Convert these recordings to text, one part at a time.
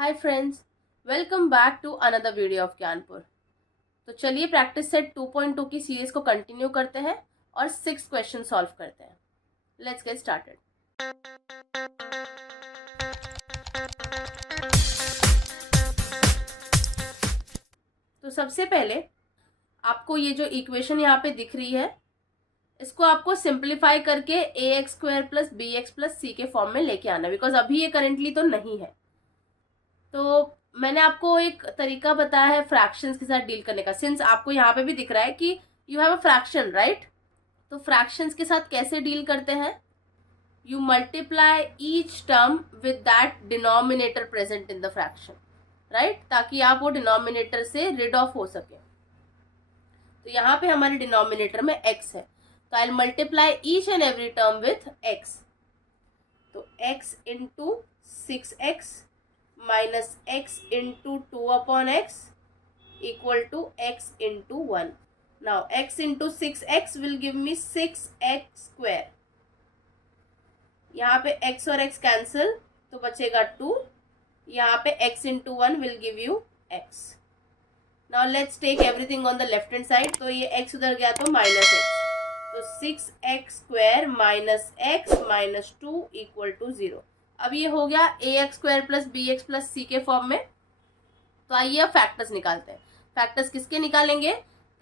Hi friends, welcome back to another video of Gyanpur. तो चलिए practice set 2.2 की series को कंटिन्यू करते हैं और 6 क्वेश्चन सॉल्व करते हैं। Let's get started. तो सबसे पहले आपको ये जो इक्वेशन यहाँ पे दिख रही है, इसको आपको सिंप्लीफाई करके ax square plus B X plus C के फॉर्म में लेके आना, बिकॉज अभी ये करेंटली तो नहीं है। तो मैंने आपको एक तरीका बताया है फ्रैक्शंस के साथ डील करने का। सिंस आपको यहाँ पे भी दिख रहा है कि you have a fraction, right? तो फ्रैक्शंस के साथ कैसे डील करते हैं? You multiply each term with that denominator present in the fraction, right? ताकि आप वो डिनोमिनेटर से रिड ऑफ हो सके। तो यहाँ पे हमारे डिनोमिनेटर में x है, तो I multiply each and every term with x। तो x into 6x minus x into 2 upon x equal to x into 1. Now x into 6x will give me 6x square. यहाँ पे x और x cancel तो बचेगा 2. यहाँ पे x into 1 will give you x. Now let's take everything on the left hand side. तो ये x उधर गया तो minus x. तो 6x square minus x minus 2 equal to 0. अब ये हो गया A X square plus B X plus C के फॉर्म में। तो आइए अब फैक्टर्स निकालते हैं। फैक्टर्स किसके निकालेंगे?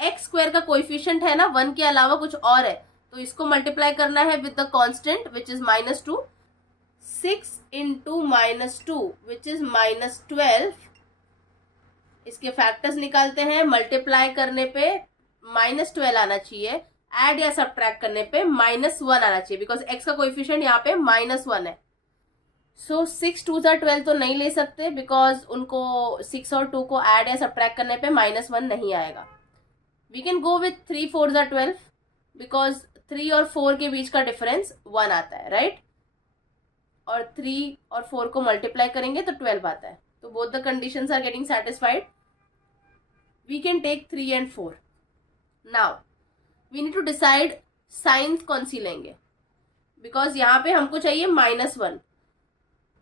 एक्स स्क्वायर का कोएफिशिएंट है ना, 1 के अलावा कुछ और है, तो इसको मल्टीप्लाई करना है with the constant which is -2। 6 into -2 which is -12। इसके फैक्टर्स निकालते हैं। मल्टीप्लाई करने पे -12 आना चाहिए, ऐड या सब्ट्रैक्ट करने पे -1 आना चाहिए, बिकॉज एक्स का कोएफिशिएंट यहाँ पे -1 है। सो 6 2 12 तो नहीं ले सकते, बिकॉज उनको 6 और 2 को ऐड या सब्ट्रैक्ट करने पे -1 नहीं आएगा। We can go with 3 4 12, because 3 और 4 के बीच का डिफरेंस 1 आता है, राइट? और 3 और 4 को मल्टीप्लाई करेंगे तो 12 आता है। तो both the conditions are getting satisfied. We can take 3 and 4। Now we need to decide signs कौन सी लेंगे, बिकॉज यहाँ पे हमको चाहिए -1।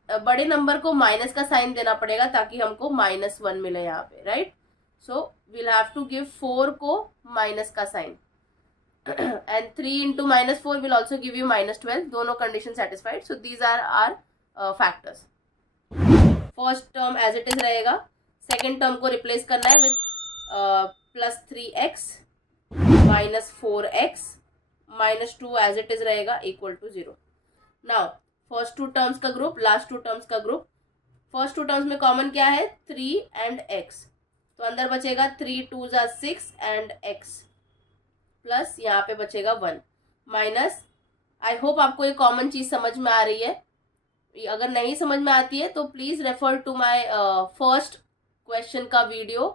बड़े नंबर को माइनस का साइन देना पड़ेगा ताकि हमको -1 मिले यहाँ पे, right? So we'll have to give 4 को माइनस का sign and 3 into -4 will also give you -12। दोनों condition satisfied. So these are our factors. First term as it is रहेगा, सेकेंड टर्म को रिप्लेस करना है with +3x -4x -2 as it is रहेगा equal to 0। Now first 2 terms का group, last 2 terms का group. First 2 terms में common क्या है? 3 and x। तो अंदर बचेगा 3 2 6 and x प्लस यहाँ पे बचेगा 1 माइनस। आई होप आपको ये कॉमन चीज समझ में आ रही है। अगर नहीं समझ में आती है तो please refer to my first question का वीडियो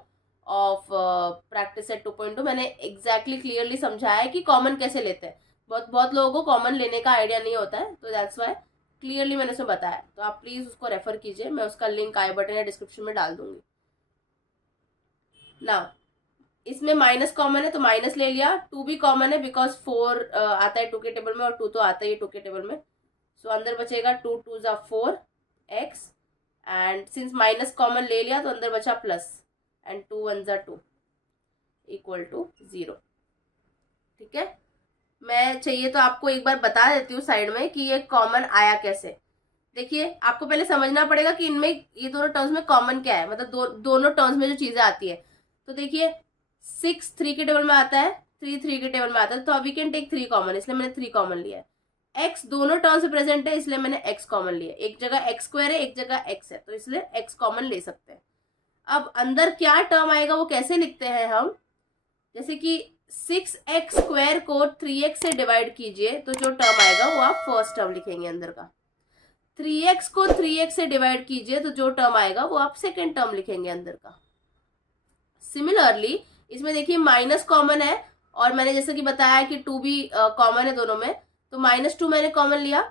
ऑफ प्रैक्टिस सेट 2.2। मैंने एग्जैक्टली क्लियरली समझाया है कि कॉमन कैसे लेते हैं। बहुत लोगों को कॉमन लेने का आइडिया नहीं होता है, तो दैट्स वाई क्लियरली मैंने उसमें बताया। तो आप प्लीज उसको रेफर कीजिए, मैं उसका लिंक आई बटन या डिस्क्रिप्शन में डाल दूंगी। नाउ इसमें माइनस कॉमन है तो माइनस ले लिया। 2 भी कॉमन है बिकॉज 4 आता है 2 के टेबल में और 2 तो आता ही 2 के टेबल में। सो अंदर बचेगा 2 2 4 x and since minus common ले लिया तो अंदर बचा प्लस एंड 2 1 2 इक्वल टू 0। ठीक है, मैं चाहिए तो आपको एक बार बता देती हूँ साइड में कि ये कॉमन आया कैसे। देखिए, आपको पहले समझना पड़ेगा कि इनमें ये दोनों टर्म्स में कॉमन क्या है, मतलब दोनों टर्म्स में जो चीजें आती है। तो देखिए 6 3 के टेबल में आता है, 3 3 के टेबल में आता है, तो अब वी कैन टेक 3 कॉमन, इसलिए मैंने 3 कॉमन लिया है। x दोनों टर्म्स में प्रेजेंट है इसलिए मैंने x कॉमन लिया। एक जगह x स्क्वायर है, एक जगह x है, तो इसलिए x कॉमन ले सकते हैं। अब अंदर क्या टर्म आएगा वो कैसे लिखते हैं हम? जैसे कि 6x स्क्वायर को 3x से डिवाइड कीजिए तो जो टर्म आएगा वो आप फर्स्ट टर्म लिखेंगे अंदर का। 3x को 3x से डिवाइड कीजिए तो जो टर्म आएगा वो आप सेकेंड टर्म लिखेंगे अंदर का। सिमिलरली इसमें देखिए माइनस कॉमन है और मैंने जैसे कि बताया कि 2 भी कॉमन है दोनों में, तो -2 मैंने कॉमन लिया।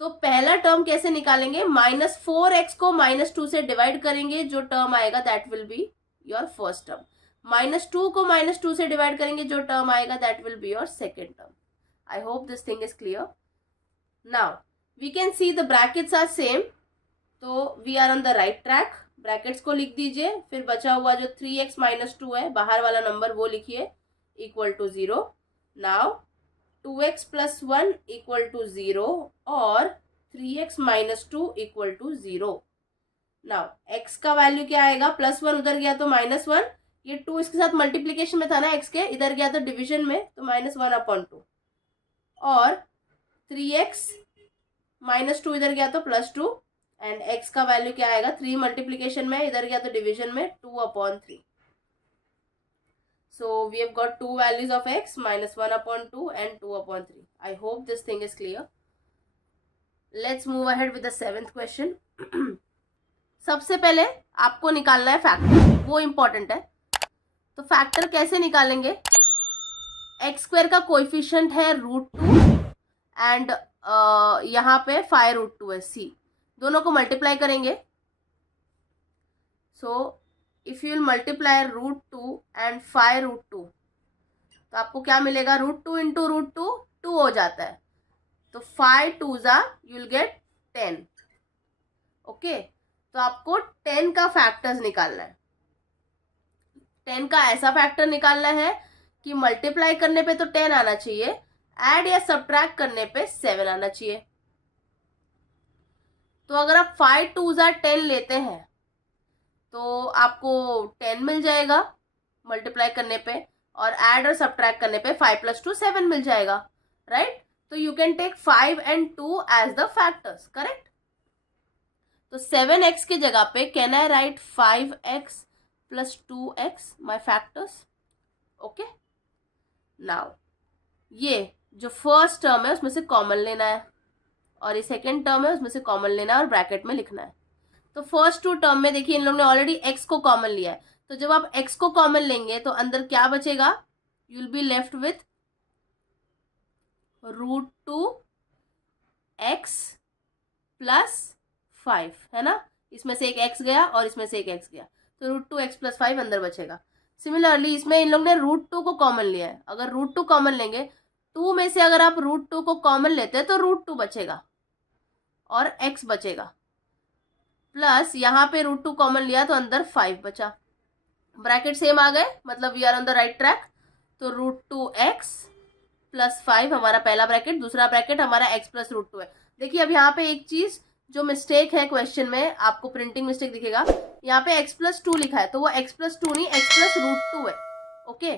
तो पहला टर्म कैसे निकालेंगे? -4x को -2 से डिवाइड करेंगे, जो टर्म आएगा that will be your first term. -2 को -2 से डिवाइड करेंगे, जो टर्म आएगा that will be your second term. I hope this thing is clear. Now we can see the brackets are same, तो we are on the right track. Brackets को लिख दीजिए, फिर बचा हुआ जो 3x - 2 है बाहर वाला नंबर वो लिखिए equal to 0। Now 2x + 1 equal to 0 और 3x - 2 equal to 0। Now x का वैल्यू क्या आएगा, +1 उधर गया तो -1, ये 2 इसके साथ मल्टीप्लीकेशन में था ना x के, इधर गया तो डिवीजन में, तो -1/2 और 3x - 2 इधर गया तो +2 एंड x का वैल्यू क्या आएगा, 3 मल्टीप्लीकेशन में, इधर गया तो डिवीजन में, 2/3। So we have got two values of x, -1/2 and 2/3. I hope this thing is clear. Let's move ahead with the 7th question. सबसे पहले आपको निकालना है फैक्टर, वो इम्पोर्टेंट है। तो फैक्टर कैसे निकालेंगे, x² का कोएफिशिएंट है √2 एंड यहाँ पे 5√2 है c, दोनों को मल्टीप्लाई करेंगे। So if you will multiply √2 and 5√2 तो आपको क्या मिलेगा, √2 × √2 2 हो जाता है, तो 5 2s you will get 10। Okay, तो आपको 10 का फैक्टर्स निकालना है। 10 का ऐसा फैक्टर निकालना है कि मल्टीप्लाई करने पे तो 10 आना चाहिए, ऐड या सब्ट्रैक्ट करने पे 7 आना चाहिए। तो अगर आप 5 2s 10 लेते हैं तो आपको 10 मिल जाएगा मल्टीप्लाई करने पे, और ऐड और सब्ट्रैक्ट करने पे 5 + 2 7 मिल जाएगा, राइट। तो you can take 5 and 2 as the factors, correct. तो 7x की जगह पे can I write 5x + 2x my factors. Okay, now ये जो फर्स्ट टर्म है उसमें से कॉमन लेना है, और ये सेकेंड टर्म है उसमें से कॉमन लेना है और ब्रैकेट में लिखना है। तो फर्स्ट 2 टर्म में देखिए इन लोगों ने ऑलरेडी x को कॉमन लिया है, तो जब आप x को कॉमन लेंगे तो अंदर क्या बचेगा, you will be left with √2x + 5, है ना। इसमें से एक x गया और इसमें से एक x गया, तो √2x + 5 अंदर बचेगा। सिमिलरली इसमें इन लोगों ने √2 को कॉमन लिया है, अगर √2 कॉमन लेंगे, 2 में से अगर आप √2 को कॉमन लेते हैं तो √2 बचेगा और x बचेगा, प्लस यहाँ पे √2 कॉमन लिया तो अंदर 5 बचा, ब्रैकेट सेम आ गए, मतलब we are on the right track. तो √2x + 5 हमारा पहला ब्रैकेट, दूसरा ब्रैकेट हमारा x + √2 है। देखिए अब यहाँ पे एक चीज जो मिस्टेक है क्वेश्चन में, आपको प्रिंटिंग मिस्टेक दिखेगा, यहाँ पे x + 2 लिखा है, तो वो x + 2 नहीं, x + √2 है। ओके,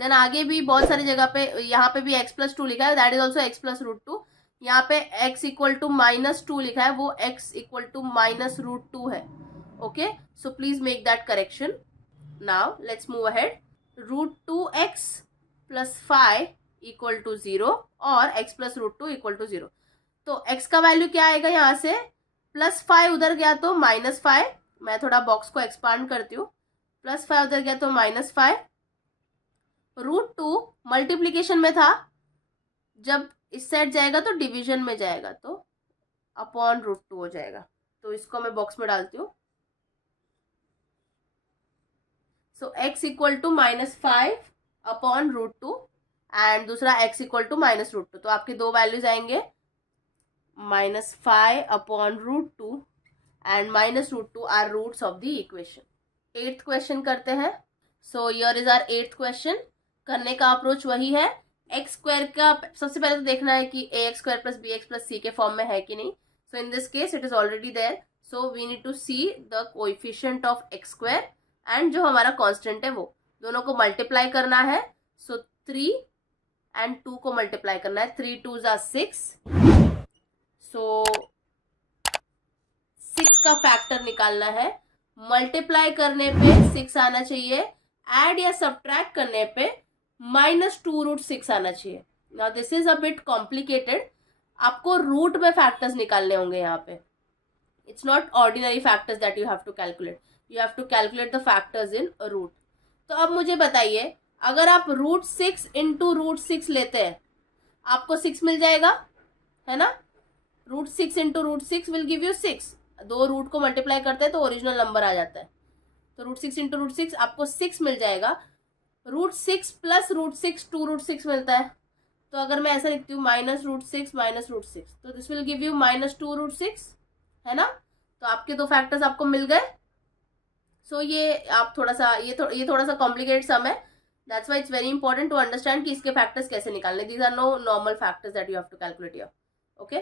देन आगे भी बहुत सारी जगह पे यहाँ पे भी x + 2 लिखा है, दैट इज ऑल्सो x + √2। यहाँ पे x = -2 लिखा है, वो x = -√2 है। Okay, so please make that correction. Now let's move ahead. √2x + 5 = 0 और x + √2 = 0। तो x का वैल्यू क्या आएगा, यहाँ से +5 उधर गया तो -5, मैं थोड़ा बॉक्स को एक्सपांड करती हूँ, +5 उधर गया तो -5, √2 मल्टीप्लीकेशन में था, जब इस साइड जाएगा तो डिवीजन में जाएगा, तो अपॉन √2 हो जाएगा। तो इसको मैं बॉक्स में डालती हूँ। सो x = -5 अपॉन √2 एंड दूसरा x = -√2, तो आपके दो वैल्यूज आएंगे, -5 upon √2 and -√2 are roots of the equation. 8th question करते हैं। So here is our 8th question. करने का अप्रोच वही है, x² का सबसे पहले तो देखना है कि ax² + bx + c के फॉर्म में है कि नहीं। So in this case it is already there, so we need to see the coefficient of x² and जो हमारा कांस्टेंट है वो, दोनों को मल्टीप्लाई करना है। सो 3 एंड 2 को मल्टीप्लाई करना है, 3 2s are 6। सो 6 का फैक्टर निकालना है, मल्टीप्लाई करने पे 6 आना चाहिए, ऐड या सब्ट्रैक्ट करने पे -2√6 आना चाहिए। Now this is a bit complicated, आपको रूट में फैक्टर्स निकालने होंगे यहाँ पे। It's not ordinary factors that you have to calculate, you have to calculate the factors in root. तो अब मुझे बताइए, अगर आप √6 × √6 लेते हैं, आपको 6 मिल जाएगा, है ना। √6 × √6 विल गिव यू 6, दो रूट को मल्टीप्लाई करते हैं तो ओरिजिनल नंबर आ जाता है, तो √6 × √6 आपको 6 मिल जाएगा। √6 + √6 2√6 मिलता है, तो अगर मैं ऐसा लिखती हूँ -√6 -√6, तो दिस विल गिव यू -2√6, है ना। तो आपके दो फैक्टर्स आपको मिल गए. सो ये आप थोड़ा सा ये थोड़ा सा कॉम्प्लिकेटेड सम है. That's why it's very important to understand कि इसके फैक्टर्स कैसे निकालने. These are no normal factors that you have to calculate here. Okay,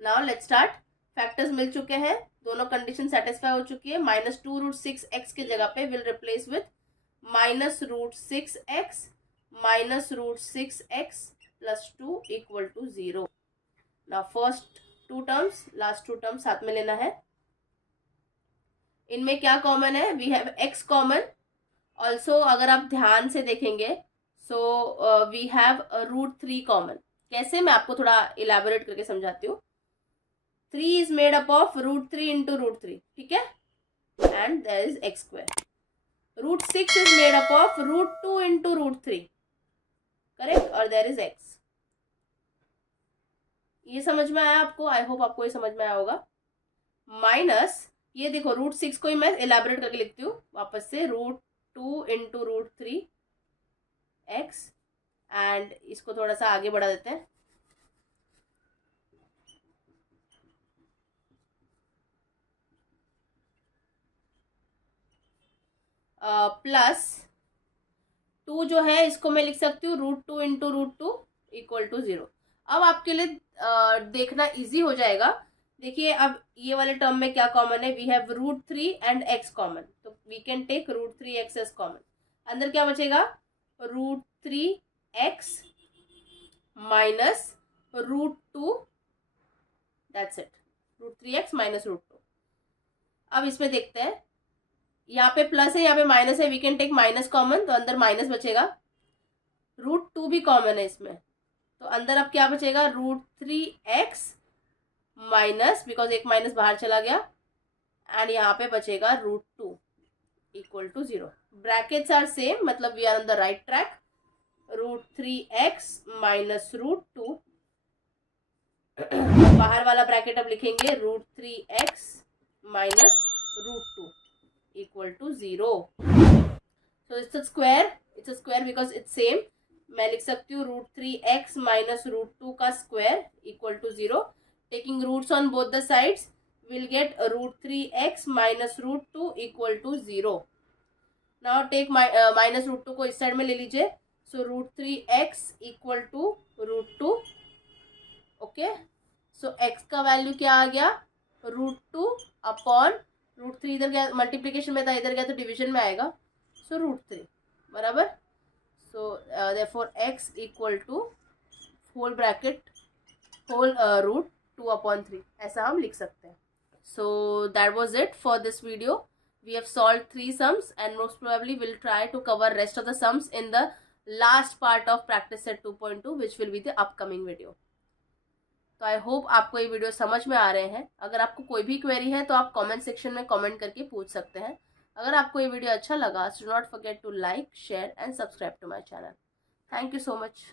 now let's start. Factors मिल चुके हैं, दोनों कंडीशन सेटिस्फाई हो चुकी है. -2√6x के जगह पे will replace with -√6x -√6x plus 2 equal to 0. Now first two terms, last two terms साथ में लेना है. इनमें क्या कॉमन है? We have x common. Also अगर आप ध्यान से देखेंगे सो वी हैव √3 कॉमन. कैसे, मैं आपको थोड़ा इलेबोरेट करके समझाती हूँ. 3 is made up of √3 into √3, ठीक है, and there is x square. √6 is made up of √2 into √3, correct, और there is x. ये समझ में आया आपको? आई होप आपको ये समझ में आया होगा. माइनस ये देखो √6 को ही मैं इलेबोरेट करके लिखती हूँ वापस से. √2 into √3 x, एंड इसको थोड़ा सा आगे बढ़ा देते हैं. प्लस 2 जो है इसको मैं लिख सकती हूँ √2 into √2 इक्वल टू 0. अब आपके लिए देखना इजी हो जाएगा. देखिए अब ये वाले टर्म में क्या कॉमन है? We have √3 and x common, तो we can take √3x as common. अंदर क्या बचेगा? √3x minus √2, that's it. √3x minus √2. अब इसमें देखते हैं, यहाँ पे प्लस है, यहाँ पे माइनस है. We can take minus common, तो अंदर माइनस बचेगा. √2 भी कॉमन है इसमें, तो अंदर अब क्या बचेगा? √3x माइनस, बिकॉज एक माइनस बाहर चला गया, एंड यहाँ पे बचेगा √2 equal to 0. Brackets are same, मतलब we are on the right track. √3x minus √2, बाहर वाला ब्रैकेट अब लिखेंगे √3x minus √2 equal to 0. So it's a square because it's same. मैं लिख सकती हूँ √3x माइनस √2 का square equal to 0. Taking roots on both the sides will get √3x minus √2 equal to 0. Now take minus √2 को इस side में ले लीजिए. So √3x equal to √2. Okay, so x का वैल्यू क्या आ गया? √2 अपॉन √3. इधर गया मल्टीप्लीकेशन में था, इधर गया तो डिवीजन में आएगा. सो √3 बराबर. So therefore x equal to whole bracket whole √2 upon 3, ऐसा हम लिख सकते हैं. So that was it for this video. We have solved 3 sums and most probably we'll try to cover rest of the sums in the last part of practice set 2.2 which will be the upcoming video. तो I hope आपको ये video समझ में आ रहे हैं. अगर आपको कोई भी क्वेरी है तो आप कमेंट सेक्शन में कमेंट करके पूछ सकते हैं. अगर आपको ये वीडियो अच्छा लगा, do not forget to like, share and subscribe to my channel. Thank you so much.